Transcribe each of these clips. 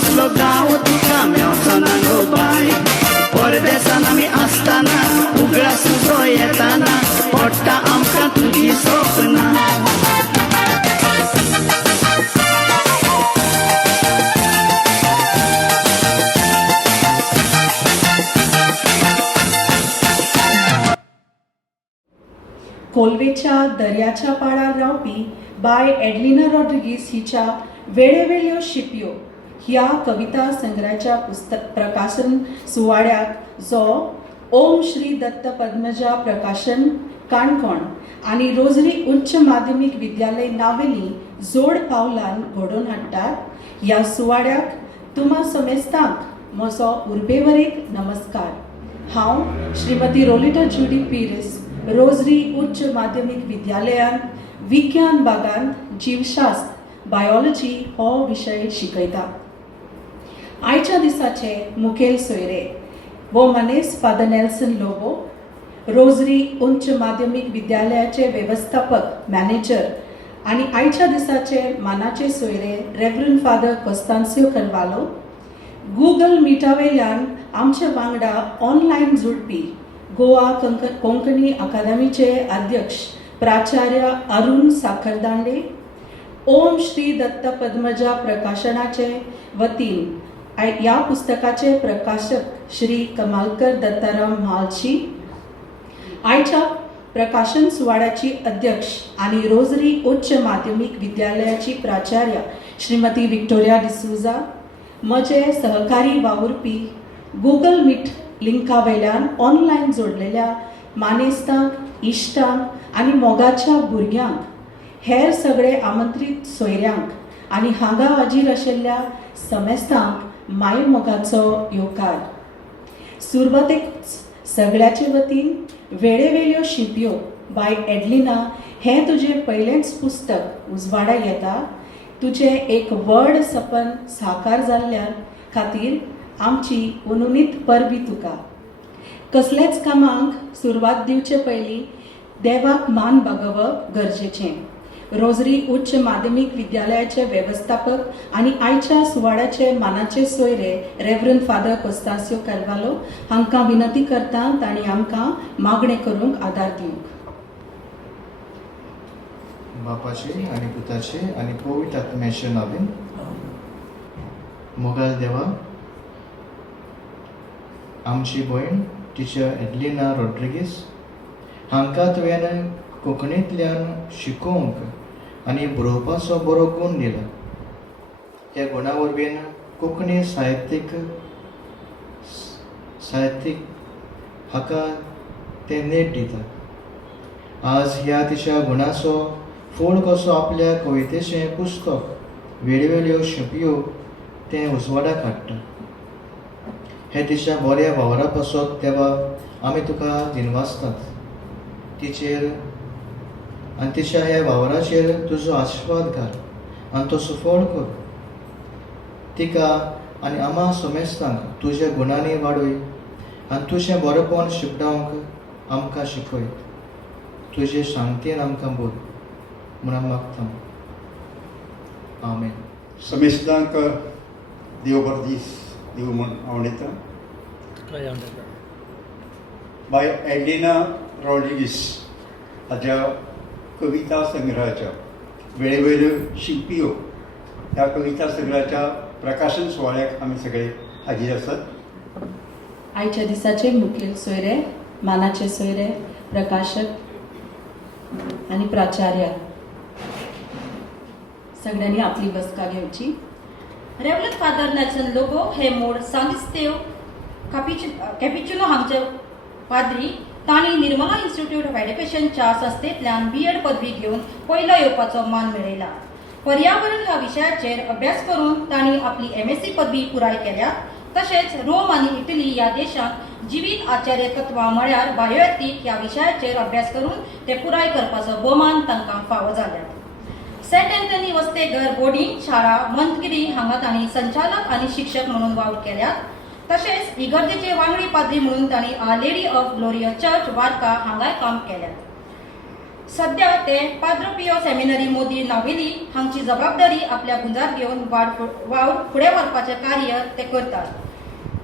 कसलो गांव तुका मेवचोना गो बाय परदेसान आमी आसतना उगडा सुजो येताना पडटा आमकां तुजी सपना कोलवेच्या दर्याच्या पाळार रावपी बाय एडलिना रॉड्रिगीस हिच्या वेळेवेळ्यो शिपयो ह्या कविता संग्रहाच्या प्रकाशन सुवाळ्याक जो ओम श्री दत्त पद्मजा प्रकाशन काणकोण आणि रोजरी उच्च माध्यमिक विद्यालय नावेली जोड पावलान घडोवन हाडटात. ह्या सुवाळ्याक तुम्हा समेस्तांक म्हजो उर्बेवरीक नमस्कार. हांव श्रीमती रोलिटा जुडी पिरेस रोजरी उच्च माध्यमिक विद्यालयान विज्ञान भागांत जीवशास्त्र बायोलॉजी हो विशय शिकयता. आयच्या दिसाचे मुखेल सोयरे वो मनीस फादर नेल्सन लोबो, रोजरी उच्च माध्यमिक विद्यालयाचे व्यवस्थापक मॅनेजर आणि आयच्या दिसाचे मानाचे सोयरे रेव्हरंड फादर कोस्तांसियो कन्वालो, गुगल मिटावेल्यान आमचे वांगडा ऑनलायन जोडपी गोवा कोंकणी अकादमीचे अध्यक्ष प्राचार्य अरुण साखरदांडे, ओम श्री दत्त पद्मजा प्रकाशनाचे वतीन या पुस्तकाचे प्रकाशक श्री कमालकर दत्ताराम म्हालची, आयच्या प्रकाशन सुवाळ्याची अध्यक्ष आणि रोजरी उच्च माध्यमिक विद्यालयाची प्राचार्य श्रीमती विक्टोरिया डिसूजा, म्हजे सहकारी वावुरपी गुगल मीट लिंका वयल्यान ऑनलायन जोडलेल्या मानेस्तांक, इश्टांक आणि मोगाच्या भुरग्यांक, हेर सगळे आमंत्रीत सोयऱ्यांक आणि हांगा हाजीर आशिल्ल्या समेस्तांक माय मोगाचो येवकार. सुरवातेक सगळ्याचे वतीन वेळेवेळ्यो शिंपयो बाय एडलिना हें तुजें पयलेंच पुस्तक उजवाडा येता. तुजें एक व्हड सपन साकार जाल्ल्या खातीर आमची उनुनीत परबी तुका. कसलेच कामांक सुरवात दिवचे पयलीं देवाक मान बागोवप गरजेचें. रोजरी उच्च माध्यमिक विद्यालयाचे व्यवस्थापक आणि आयच्या सुवाळ्याचे मानाचे सोयरे रेव्हरंड फादर कोस्तांसियो कन्वालो हांकां विनंती करता तांणी आमकां मागणें करूंक आदार दिवंक. बापाचे आणि पुताचे आणि पवित्र आत्म्याचे नावेन. मोगाल देवा, आमची भयण टिचर एडलिना रॉड्रिगीस हांकां तुवें कोंकणींतल्यान शिकोवंक आनी बरोवपाचो बरो गूण दिला. ह्या गुणा वरवीं कोंकणी साहित्यीक हाका ते नेट दिता. आज ह्या तिच्या गुणाचो फळ कसो आपल्या कवितेचें पुस्तक वेळेवेळ्यो शिंपयो तें उजवाडाक हाडटा. हे तिच्या बऱ्या वावरा पासत देवा आमी तुका दिनवासतात. तिचेर आनी तिच्या ह्या वावराचेर तुजो आशिर्वाद घाल आनी तो सफळ कर. तिका आनी आम्हा समेस्तांक तुज्या गुणांनी वाडय आनी तुजें बरेपण शिकडावंक आमकां शिकय. तुजे शांतीन आमकां बोल म्हूण मागता. आमेन. समेस्तांक देव बरो दीस दिवं म्हूण आवडटा. बाय एडलिना रॉड्रिगीस हाच्या कविता संग्रहाच्या वेळेवेळ्यो शिंपयो ह्या कविता संग्रहाच्या प्रकाशन सुवाळ्याक आमी सगळे हाजीर आसात. आयच्या दिसाचे मुखेल सोयरे, मानाचे सोयरे, प्रकाशक आणि प्राचार्य सगळ्यांनी आपली बसका घेवची. रेव्हरंड फादर नेल्सन लोबो हे मूळ सांगिस्तेव कॅपिचिनो हांगचे पाद्री. तांणी निर्मला इन्स्टिट्यूट ऑफ एड्युकेशनच्या संस्थेंतल्यान B.Ed पदवी घेवन पयलो येवपाचो मान मेळयला. पर्यावरण ह्या विशयाचेर अभ्यास करून तांणी आपली MSc पदवी पुराय केल्या. तशेंच रोम आनी इटली ह्या देशांत जिवीत आचार्य तत्वां म्हळ्यार बायोएथीक ह्या विशयाचेर अभ्यास करून ते पुराय करपाचो भोवमान तांकां फावो जाल्या. सेंट एंथनी वस्तेगर बोर्डिंग शाळा मंतगिरी हांगा तांणी संचालक आनी शिक्षक म्हणून वावर केल्यात. तशेंच इगर्जेचे वांगडी पाद्री म्हणून तांणी लेडी ऑफ ग्लोरियस चर्च वार्का हांगाय काम केल्यात. सध्या ते पाद्रो पियो सेमिनरी मोदी नावेली हांची जबाबदारी आपल्या गुंजार घेवन वावर फुडें व्हरपाचें कार्य ते करतात.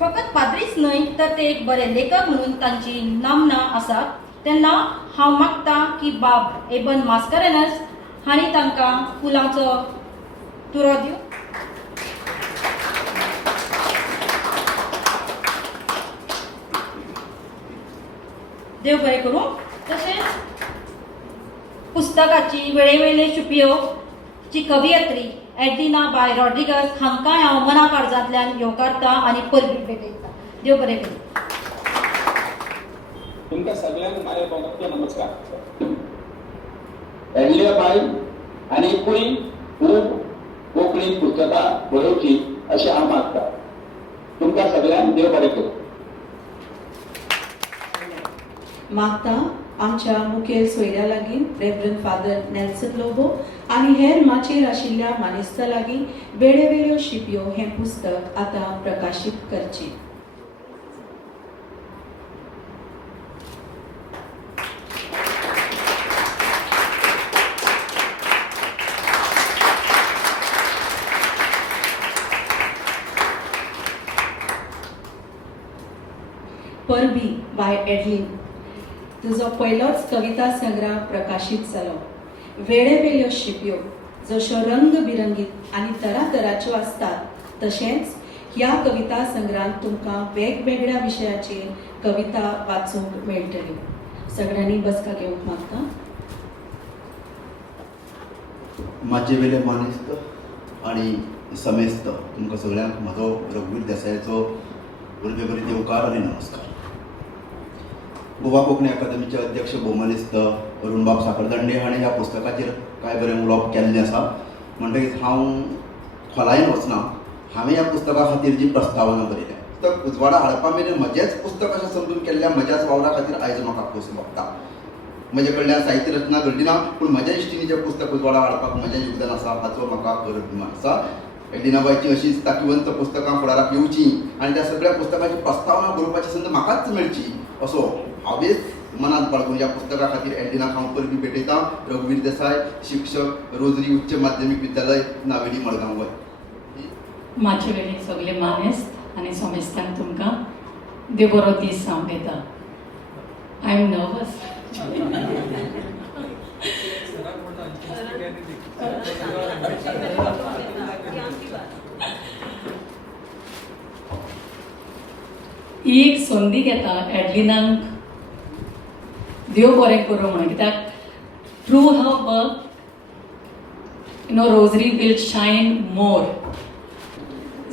फकत पाद्रीच न्हय तर ते एक बरे लेखक म्हणून तांची नामना आसा. तेन्ना हांव मागतां की बाब एबन मास्करेनस हांणी तांकां फुलांचो तुरो दिवं. देव बरें करूं. तशेंच पुस्तकाची वेळेवेळे शुपियो ची कवियत्री एडिना बाय रॉड्रिगस हांकांय हांव मना काळजांतल्यान येवकारतां आनी परबी भेटयतां. देव बरें करूं. तुमकां सगळ्यांक माझ्या तोंडांतलो नमस्कार. एडलिया बाय आनी कुणी खूब कोंकणी पुस्तकां बरोवची अशें हांव मागतां. तुमकां सगळ्यांक देव बरें करूं. मागता आमच्या मुखेल सोयऱ्या लागीं रेव्हरंड फादर नेल्सन लोबो आनी हेर माचेर आशिल्ल्या मानेस्ता लागीं वेळेवेळ्यो शिपयो हें पुस्तक आतां प्रकाशीत करची. परबी बाय एडलिन तुजो पयलोच कविता संग्रह प्रकाशीत जालो. वेळेवेळ्यो शिपयो जश्यो रंगबिरंगीत आनी तरातराच्यो आसतात तशेंच ह्या कविता संग्रहांत तुमकां वेगवेगळ्या विशयाचेर कविता वाचूंक मेळटली. सगळ्यांनी बसका घेवंक मागता. माझे वेले मानेस्त आणि समेस्त तुमकां सगळ्यांक म्हजो रघुवीर देसायाचो बरे बरे देवकार आनी नमस्कार. गोवा कोंकणी अकादमीचे अध्यक्ष भौमानिस्त अरुणबाब साखरदंडे हाणें ह्या पुस्तकाचेर कांय बरें उलोवप केल्लें आसा. म्हणटकीच हांव खोलायेन वचना. हांवें ह्या पुस्तका खातीर जी प्रस्तावना बरयल्या पुस्तक उजवाडा हाडपा मेरेन म्हजेंच पुस्तक अशें समजून केल्ल्या म्हज्याच वावरा खातीर आयज म्हाका खोस भोगता. म्हजे कडल्यान साहित्य रचना घडली ना पूण म्हज्या इश्टीनी जें पुस्तक उजवाडा हाडपाक म्हजें योगदान आसा हाचो म्हाका खरो अभिमान आसा. एडिनाबाईची अशीच ताकतिवंत पुस्तकां फुडाराक येवची आनी त्या सगळ्या पुस्तकांची प्रस्तावना बरोवपाची संद म्हाकाच मेळची असो हांवें मनांत बाळगून ह्या पुस्तका खातीर एडिनाक हांव परबी भेटयतां. रघुवीर देसाय, शिक्षक, रोजरी उच्च माध्यमीक विद्यालय, नावेली, मडगांव गोंय. माझे वेळी सगळे मानेस्त आनी समेस्तांक तुमकां देव बरो दीस हांव घेता. I am nervous. ही एक संदी घेता एडलिनांक देव बरें करूं म्हणून. कित्याक through her work rosary will shine more.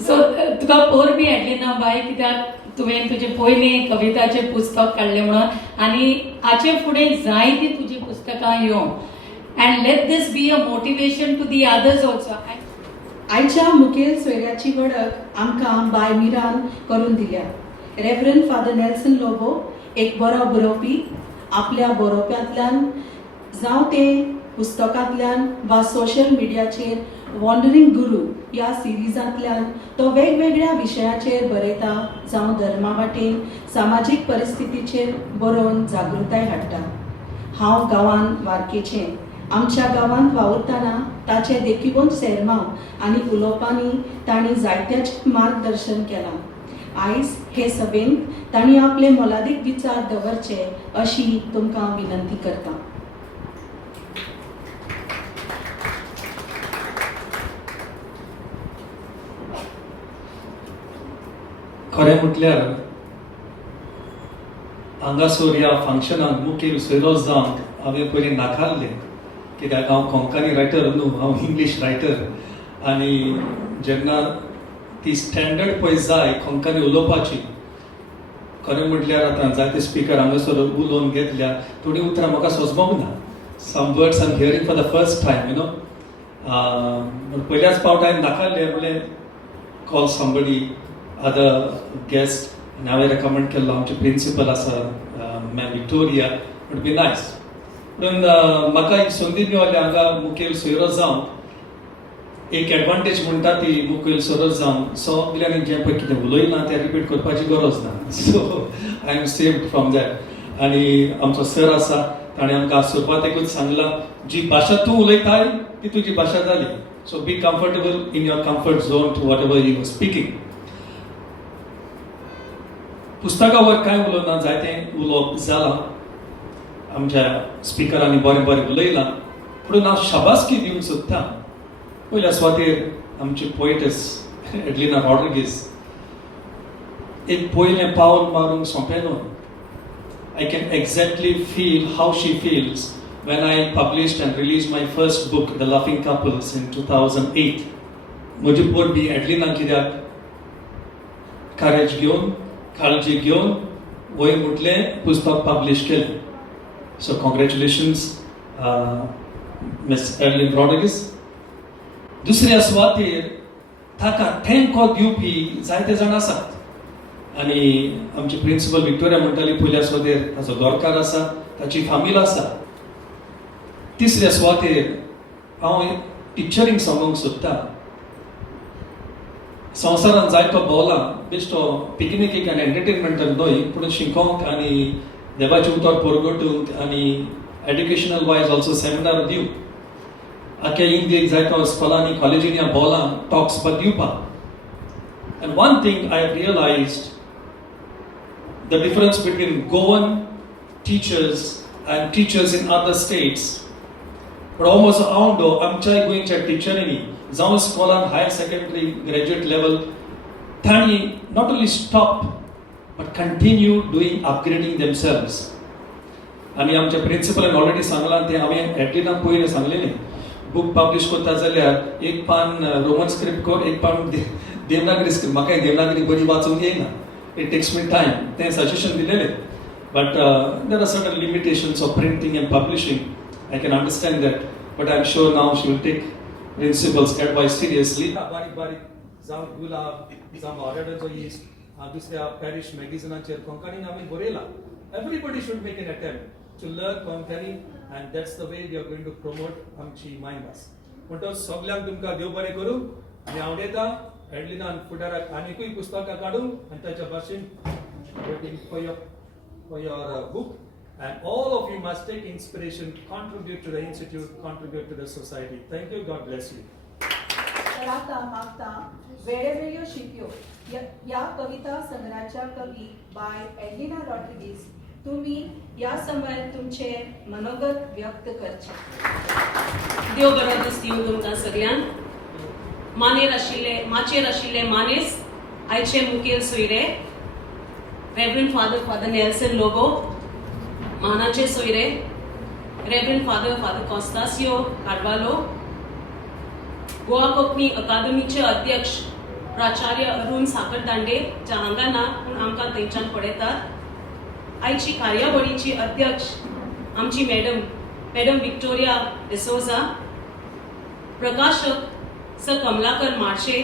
So तुका परबी एडलिना बाय कित्याक तुवें तुजें पयलें कविताचें पुस्तक काडलें म्हणून आनी हाचे फुडें जायतीं तुजीं पुस्तकां येवं. And let this be a motivation to the others also. आयच्या मुखेल सोयऱ्याची वळख आमकां बाय मिरान करून दिल्या. रेव्हरंड फादर नेल्सन लोबो एक बरो बरोवपी. आपल्या बरोवप्यांतल्यान जावं ते पुस्तकांतल्यान वा सोशल मिडियाचेर वॉन्डरिंग गुरू ह्या सिरिजांतल्यान तो वेगवेगळ्या विशयाचेर बरयता जावं धर्मा वाटेन सामाजीक परिस्थितीचेर बरोवन जागृताय हाडटा. हांव गांवांत वारकेचें. आमच्या गांवांत वावुरतना ताचे देखीवन सेरमांव आनी उलोवपांनी तांणी जायत्याचें मार्गदर्शन केलां. आयज हे सभेंत तांणी आपले मोलादीक विचार दवरचे अशी तुमकां विनंती करता. खरें म्हटल्यार हांगासर ह्या फंक्शनाक मुखेल सोयरो जावंक हांवें पयलीं नाकारलें. कित्याक हांव कोंकणी रायटर न्हू, हांव इंग्लीश रायटर. आनी जेन्ना ती स्टँडर्ड पळय जाय कोंकणी उलोवपाची, खरें म्हटल्यार आतां जायते स्पिकर हांगासर उलोवन घेतल्या, थोडीं उतरां म्हाका सोजमोंक ना. Some words I am hearing for the first time पयल्याच फावट हांवें नाकारलें. म्हणलें कॉल समबडी अदर गेस्ट आनी हांवें रेकमेंड केल्लो आमचे प्रिंसिपल आसा ma'am Victoria. Would be nice. म्हणून म्हाका एक संदी मेळ्ळी हांगा मुखेल सोयरो जावन. एक एडवांटेज म्हणटा ती मुखेल सोयरो जावन सगल्यांनी जें पळय कितें उलयलां तें रिपीट करपाची गरज ना. So I am saved from that. आनी आमचो सर आसा ताणें आमकां सुरवातेकूच सांगलां जी भाशा तूं उलयताय ती तुजी भाशा जाली. So be comfortable in your comfort zone to whatever you are speaking. पुस्तका वर कांय उलोवना, जायतें उलोवप जालां, आमच्या स्पिकरांनी बरें बरें उलयलां, पूण हांव शाबासकी दिवंक सोदतां पयल्या सुवातेर आमची पोएटस एडलिना रॉड्रिगीज एक पयलें पावल मारूंक सोंपें. I can exactly feel how she feels when I published and released my first book, The Laughing Couples, in 2008. म्हजी पोरबी एडलिना कित्याक करेज घेवन, काळजी घेवन वयर मुटलें पुस्तक पब्लिश केलें. So congratulations miss Adeline Rodrigues. दुसऱ्या सुवातेर ताका थँको दिवपी जायते जाण आसात. आनी आमची प्रिंसिपल विक्टोरिया म्हणटाली पयल्या सुवातेर ताचो दोरकार आसा, ताची फामील आसा. तिसऱ्या सुवातेर हांव टिचरींग सांगूंक सोदतां. संवसारान जायतो भोंवला, बेश्टो पिकनिकेक आनी एंटरटेनमेंटाक न्हय, पूण शिकोवंक आनी देवाचें उतर परगटूंक आनी एड्युकेशनल वायज ऑल्सो सेमिनार दिवंक. आख्या इंडियेक जायतो स्कॉलांनी कॉलेजींनी भोंवला टॉक्स दिवपाक. And one thing I have realized, the difference between Goan teachers and teachers in other states. But almost आवडो आमच्या गोंयच्या टिचरींनी जावं स्कॉलान हायर सेकंडरी ग्रॅज्युएट लेवल तांणी not only stop but continue doing upgrading themselves. आनी आमच्या प्रिंसिपलान already सांगलां तें हांवें एडलिना पयलें सांगलेलें. बुक पब्लिश करता जाल्यार एक पान रोमन स्क्रिप्ट कर, एक पान देवनागरी स्क्रिप्ट. म्हाका देवनागरी बरी वाचूंक येना, इट टेक्स मी टायम. तें सजेशन दिलेलें. But there are certain limitations of printing and publishing. I can understand that, but I'm sure now she will take principal's advice seriously. बारीक जावं गुलाब जावं ऑर्डरचो इस्ट दुसऱ्या पॅरिश मॅगझिनाचेर कोंकणीन हांवें बरयलां. Everybody should make an attempt to learn Konkani, and that's the way we are going to promote आमची मायभास. म्हणटच सगळ्यांक तुमकां देव बरें करूं. आनी हांव येता एडलिनान फुडाराक आनीकूय पुस्तकां काडूं आनी ताच्या भाशेन waiting for your book. And all of you must take inspiration, contribute to the institute, contribute to the society. Thank you. God bless you. राता मागता वेळेवेळ्यो शिप्यो या कविता संग्रहाच्या कवी बाय एडलिना रॉड्रिगीज तुम्ही या समयात तुमचे मनोगत व्यक्त करचे. देव बरो दीस दिवं तुमकां सगळ्यांक. माचेर आशिल्ले मानेस आयचे मुखेल सोयरे रेव्हरंड फादर नेल्सन लोबो, मानाचे सोयरे रेव्हरंड फादर कॉस्तासियो कार्वालो, गोवा कोंकणी अकादमीचे अध्यक्ष प्राचार्य अरुण साखरदांडे जे हांगा ना पूण आमकां थंयच्यान पळयतात. आयची कार्यावळीची अध्यक्ष आमची मॅडम विक्टोरिया डिसोजा, प्रकाशक सर कमलाकर मार्शे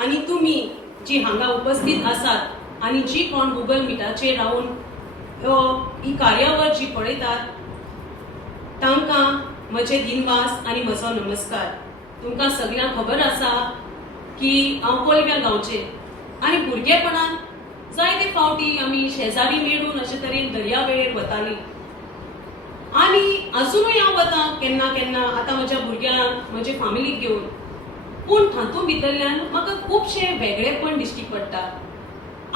आनी तुमी जी हांगा उपस्थित आसात आनी जी कोण गुगल मिटाचेर रावन ही कार्यावळ जी पळयतात तांकां म्हजे दिनवास आनी म्हजो नमस्कार. तुमकां सगळ्यांक खबर आसा की हांव कोलव्या गांवचे आनी भुरगेपणान जायते फावटी आमी शेजारी मेळून अशे तरेन दर्यावेळेर वतालीं. आनी अजुनूय हांव वतां केन्ना केन्ना आतां म्हज्या भुरग्यांक म्हजे फामिलीक घेवन. पूण तातूंत भितरल्यान म्हाका खुबशे वेगळेपण दिश्टी पडटा.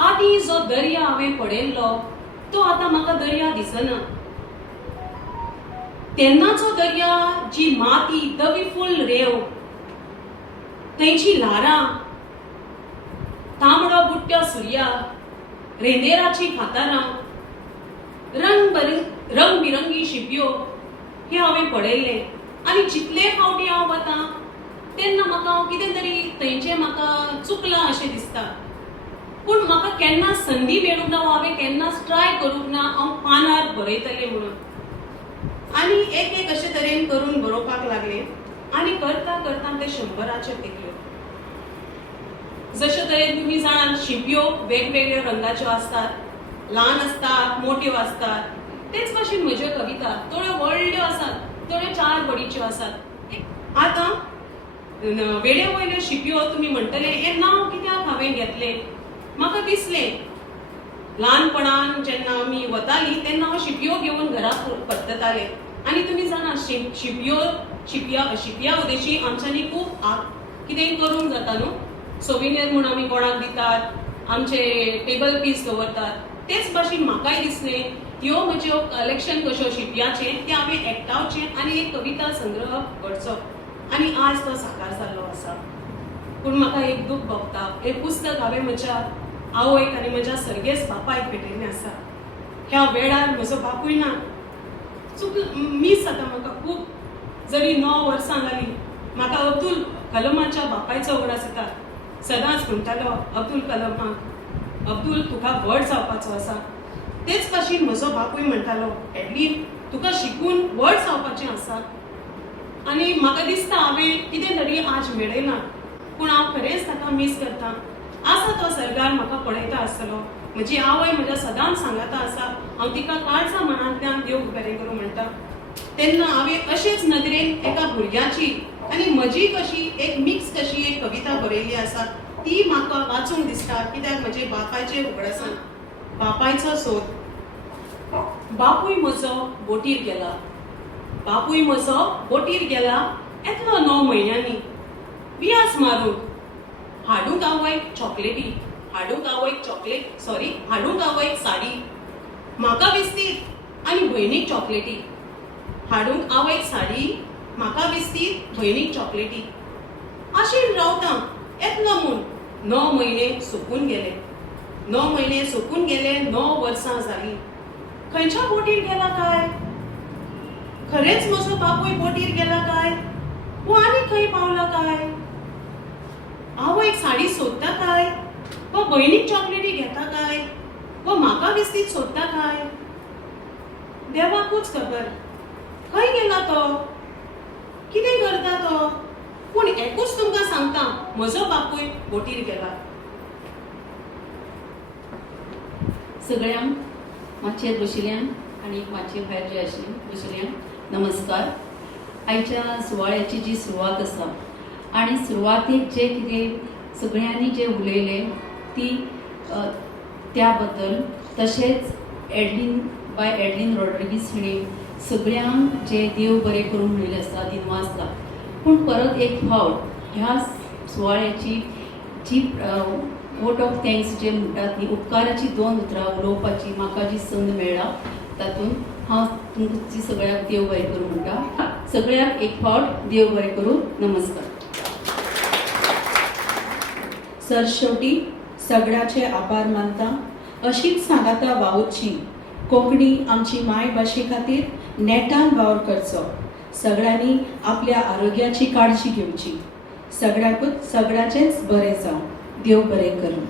आदीं जो दर्या हांवें पळयल्लो तो आतां म्हाका दर्या दिसना. तेन्नाचो दर्या, जी माती, दवी फूल रेव, थंयची ल्हारां, तांबडो बुट्ट्यो सुर्या, रेंदेराची फातरां, रंगबिरंगी शिप्यो हे हांवें पळयल्ले. आनी जितले फावटी हांव वतां तेन्ना म्हाका कितें तरी थंयचें म्हाका चुकलां अशें दिसता. पूण म्हाका केन्ना संदी मेळूंक ना, हांवें केन्नाच ट्राय करूंक ना हांव पानार बरयतलें म्हणून. आनी एक अशे तरेन करून बरोवपाक लागलें आनी करता करता ते 100चे तेकल्यो. जशे तरेन तुमी जाणात शिप्यो वेगवेगळ्यो रंगाच्यो आसतात, ल्हान आसतात, मोठ्यो आसतात. तेच भाशेन म्हज्यो कविता थोड्यो व्हडल्यो आसात, थोड्यो 4 बडीच्यो आसात. आतां वेड्यो वयल्यो शिप्यो तुमी म्हणटले हें नांव कित्याक हांवें घेतलें. म्हाका दिसलें ल्हानपणान जेन्ना आमी वतालीं तेन्ना हांव शिपयो घेवन घरा परततालें आनी तुमी जाणा शिपया उदेशी आमच्यांनी खूब कितेंय करूंक जाता न्हू सोविनियर म्हूण आमी कोणाक दितात आमचे टेबल पीस दवरतात तेच भाशेन म्हाकाय दिसलें ह्यो म्हज्यो कलेक्शन कश्यो शिपयाचे ते हांवें एकठांवचें आनी एक कविता संग्रह घडचो आनी आज तो साकार जाल्लो आसा पूण म्हाका एक दूख भोगता हें पुस्तक हांवें म्हज्या आवयक आनी म्हज्या सर्गेस्त बापायक भेटयल्लें आसा ह्या वेळार म्हजो बापूय ना मीस जाता म्हाका खूब जरी 9 वर्सां जालीं म्हाका अब्दुल कलमाच्या बापायचो उगडास येता सदांच म्हणटालो अब्दुल कलमाक अब्दुल तुका व्हड जावपाचो आसा तेच भाशेन म्हजो बापूय म्हणटालो एडलीन तुका शिकून व्हड जावपाचें आसा आनी म्हाका दिसता हांवें कितें तरी आज मेळयलां पूण हांव खरेंच ताका मिस करतां आसा तो सरकार म्हाका पळयता आसतलो म्हजी आवय म्हज्या सदांच सांगाता आसा हांव तिका काळजा मनांतल्यान देव बरें करूं म्हणटा तेन्ना हांवें अशेंच नदरेन एका भुरग्याची आनी म्हजी कशी एक मिक्स कशी एक कविता बरयल्ली आसा ती म्हाका वाचूंक दिसता कित्याक म्हजे बापायचे उगडासान बापायचो सोद बापूय म्हजो बोटीर गेला बापूय म्हजो बोटीर गेला येतलो 9 म्हयन्यांनी वियास मारूंक हाडूंक आवयक चॉकलेटी हाडूंक आवयक साडी म्हाका बिस्तीट आनी भयणीक चॉकलेटी हाडूंक आवयक साडी म्हाका बिस्तीट भयणीक चॉकलेटी आशीन रावता येतलो म्हूण 9 म्हयने सोंपून गेले 9 वर्सां जालीं खंयच्या बोटीर गेला काय खरेंच म्हजो बापूय बोटीर गेला काय वो आनी खंय पावला काय आवयक साडी सोदता काय व भयणीक चॉकलेटी घेता काय व म्हाका बिस्तीट सोदता काय देवाकूच खबर खंय गेला तो कितें करता तो पूण एकूच तुमकां सांगता म्हजो बापूय बोटीर गेला सगळ्यांक मातशें बशिल्यांक आनी मातशें भायर जे आशिल्लीं बशिल्यांक नमस्कार आयच्या सुवाळ्याची जी सुरवात आसा आनी सुरवातेक जे कितें सगळ्यांनी जे उलयलें ती त्या बद्दल तशेंच एडलीन रॉड्रिगीस हिणें सगळ्यांक जे देव बरें करून म्हणिल्लें आसा दिनवासला पूण परत एक फावट ह्या सुवाळ्याची जी वोट ऑफ थँक्स जे म्हणटात न्ही उपकाराची 2 उतरां उलोवपाची म्हाका जी संद मेळ्ळा तातूंत हांव तुमची सगळ्यांक देव बरें करूं म्हणटा सगळ्यांक एक फावट देव बरें करूं नमस्कार सरशेवटी सगळ्याचे आभार मानता अशीच सांगाता वावुरची कोंकणी आमची मायभाशे खातीर नेटान वावर करचो सगळ्यांनी आपल्या आरोग्याची काळजी घेवची सगळ्याचेंच बरें जावं देव बरें करूं